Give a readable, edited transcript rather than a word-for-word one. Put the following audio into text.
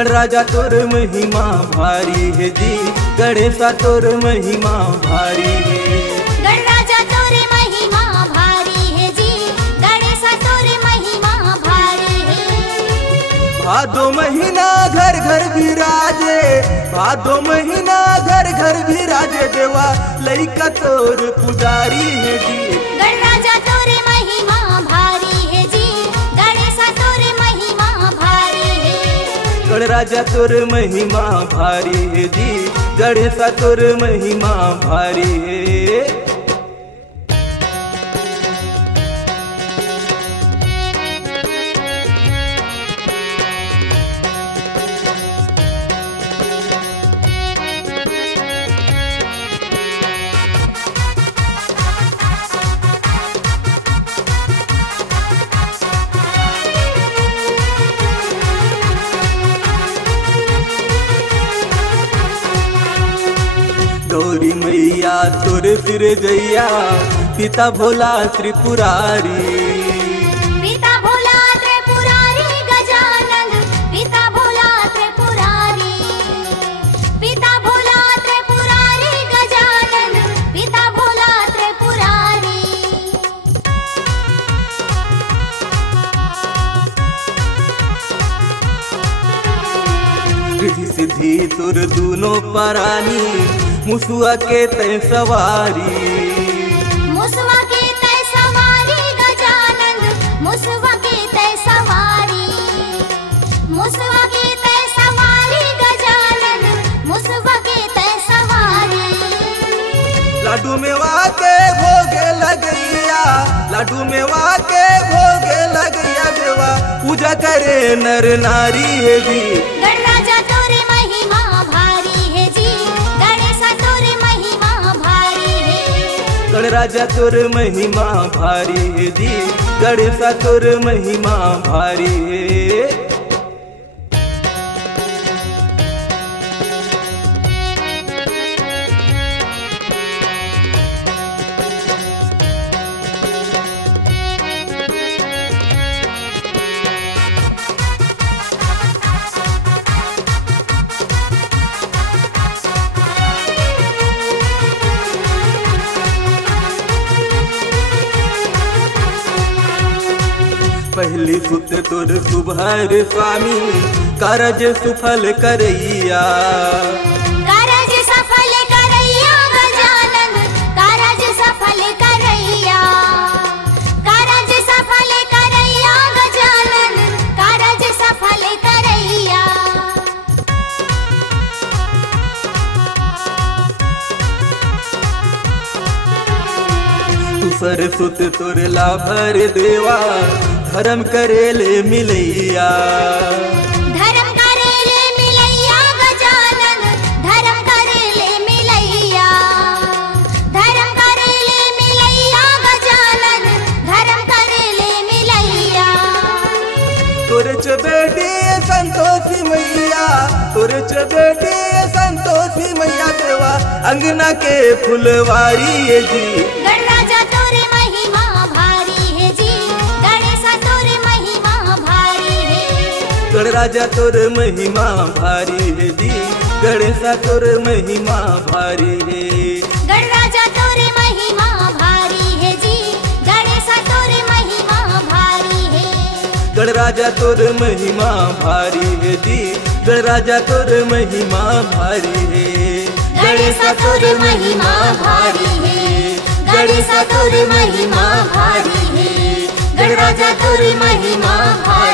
गणराजा तोर महिमा भारी है जी, गणेशा तोर महिमा भारी है। गणराजा तोर महिमा भारी है जी, गणेशा तोर महिमा भारी है। भादो महीना घर घर विराजे, भादो महीना घर घर विराजे, देवा लइका तोर पुजारी है जी। गणराजा तोर महिमा भारी है जी, गणेशा तोर महिमा भारी है। गणराजा तोर महिमा भारी है जी, गणेशा तोर महिमा भारी है। गौरी मैया तोर सिर जैया, पिता भोला त्रिपुरारी। पिता भोला त्रिपुरारी गजानन, पिता भोला त्रिपुरारी। पिता भोला त्रिपुरारी गजानन, पिता भोला त्रिपुरारी। रिद्धि सिद्धि तोर दूनो परानी, मुसुआ के तय सवारी। मुसवा के तय सवारी गजानन, मुसवा के तय सवारी। मुसवा के तय सवारी गजानन, मुसवा के तय सवारी। लाडू मेवा के भोगे लगैया, लाडू मेवा के भोगे लगैया, देवा पूजा करे नर नारी है जी। गणराजा तोर महिमा भारी है जी, गणेशा तोर महिमा भारी है। गणराजा तोर महिमा भारी है जी, गणेशा तोर महिमा भारी है। पहली सुत तोर सुभर स्वामी, कारज सुफल करैया। कारज सफल करैया गजानन, कारज सफल करैया। कारज सफल करैया गजानन, कारज सफल करैया। तुसर सुत तोर लाभर देवा, धर्म करेले मिलैया। धर्म करेले मिलैया गजानन, धर्म करेले मिलैया। धर्म करेले मिलैया गजानन, धर्म करेले मिलैया। तोर च बेटी संतोषी मैया, तोर च बेटी संतोषी मैया, देवा अंगना के फुलवारी है जी। गणराजा तोर महिमा भारी है जी, गणेशा तोर महिमा भारी है। गणराजा तोर महिमा भारी है जी, गणेशा तोर महिमा भारी है। गणराजा तोर महिमा भारी है जी, गणेशा तोर महिमा भारी है। गणराजा तोर महिमा भारी है जी, गणराजा तोर महिमा भारी है। गणेशा तोर महिमा भारी है, गणेशा तोर महिमा भारी है। गणराजा तोर महिमा भारी